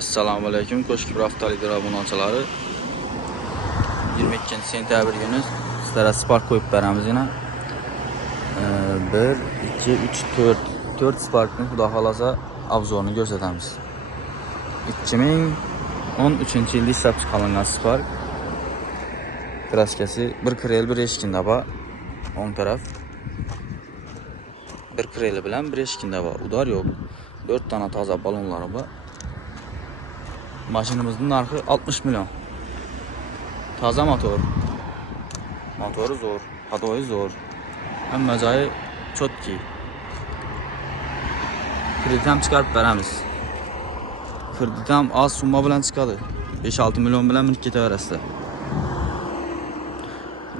Assalomu alaykum. Ko'shki avtomobil obunaçıları. 22 sentyabr günü sizlarga Spark qo'yib beramiz yana. 1 2 3 4 Spark'ni xudo xolasa obzorini ko'rsatamiz. 2013-yilda ishlab chiqarilgan Spark. Kraskasi 1 krel 1 eshikda bor. O'ng taraf 1 kreli bilan 1 eshikda bor. Udar yo'q. 4 tane toza balonlari bor. Maşinimizin narxı 60 milyon. Taza motor. Motoru zor, hadoyi zor. Hamma joyi chotki. Kredit ham chiqarib beramiz. Kredit ham oz summa bilan chiqadi. 5-6 milyon bilan minib ketaverasizlar.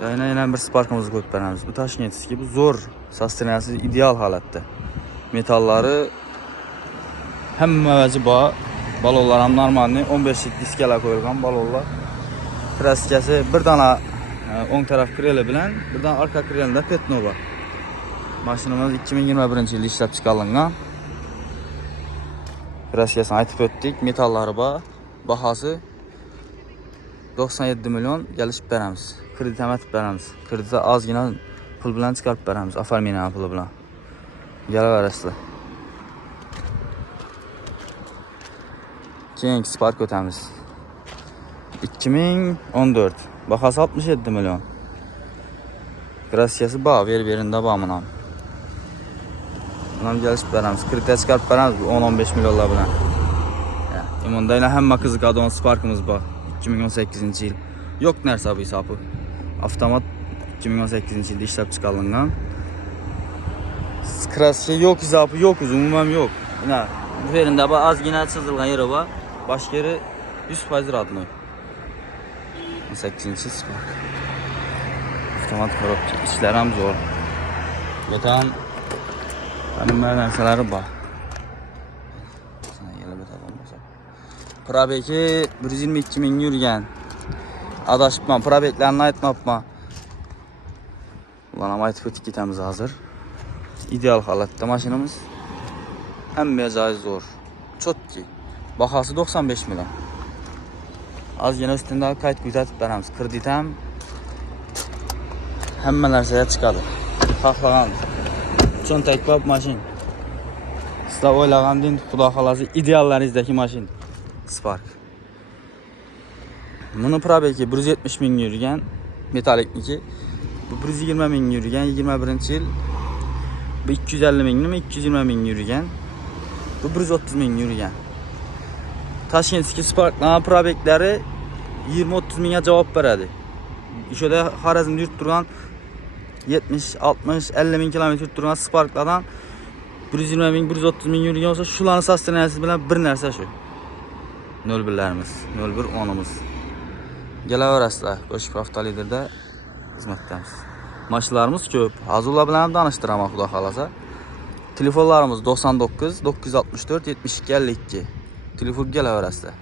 Yana bir Spark'imizni qo'yib beramiz. Bu Tashkentski, bu zo'r, sosteniyasi ideal holatda. Metallari hamma vaji bor. Balonlar ham normalni 15 lik diskalar qo'yilgan balonlar. Kraskasi bir dana o'ng taraf kreli bilan, bir dana orqa krelida petno bor. Mashinamiz 2021-yilda ishlab chiqarilgan. Kraskasini aytib o'tdik, metallari bor. Bahosi 97 milyon kelishib beramiz. Kredit ham aytib beramiz. Kreditda ozgina pul bilan chiqarib beramiz, oformeniya puli bilan. Kelaverasizlar. Keyingi Spark o'tamiz. 2014. Bahası 67 milyon. Kraskasi bor, ver-berinde bor buni. Buni ham kelishib beramiz. Kreditga chiqarib beramiz 10-15 milyonlar bilan. Bunda yana hamma qiziqadigan Spark'imiz bor. 2018-yil. Yo'q narsa bu hisobi. Avtomat 2018-yilda ishlab chiqarilgan. Kraska yo'q hisobi, yo'q, umuman yo'q. Mana bu yerinde bor, ozgina chizilgan yeri bor. Başka yeri 100% radnoy. 18-ci Spark. Avtomat korobka. İşler ham zor. Yotan tanınma narsaları bor. Sana yelib o'tadigan bo'lsa. Probeki 122 ming yurgan. Adashibman, probeklarni aytmabman. Ularni ham aytib o'tib ketamiz hozir. Ideal holatda mashinamiz. Hamma joyi zo'r. Chotki. Bahası 95 milyon. Ozgina üstünde kayıt kuytatib beramiz. Kredit ham hamma narsaga chiqadi. Xohlagan cho'ntak bor mashin. Sizlar o'ylagandek xudo xolasi ideallaringizdagi mashin Spark. Buni probeki 170 ming yurgan, metallikniki. Bu 120 ming yurgan 21-yil. Bu 250 mingnimi 220 ming yurgan. Bu 130 ming yurgan. Tashkentski Spark'ların probeklari 20-30 mingga javob beradi. O'shada Xorazmda yurib turgan 70, 60, 50 ming kilometr yurib turgan Spark'lardan 120 ming, 130 ming yurgan olsa, shularning sosteniyasi bilan bir narsa shu. 01'lerimiz, 01 10'umuz. Kelaverasizlar, Ko'shki avtoliderda xizmatdamiz. Mashinalarimiz ko'p. Hozirlar bilan ham tanishtiraman xudo xolasa. Telefonlarimiz 99 964 72 52. Telefon kelaverasizlar.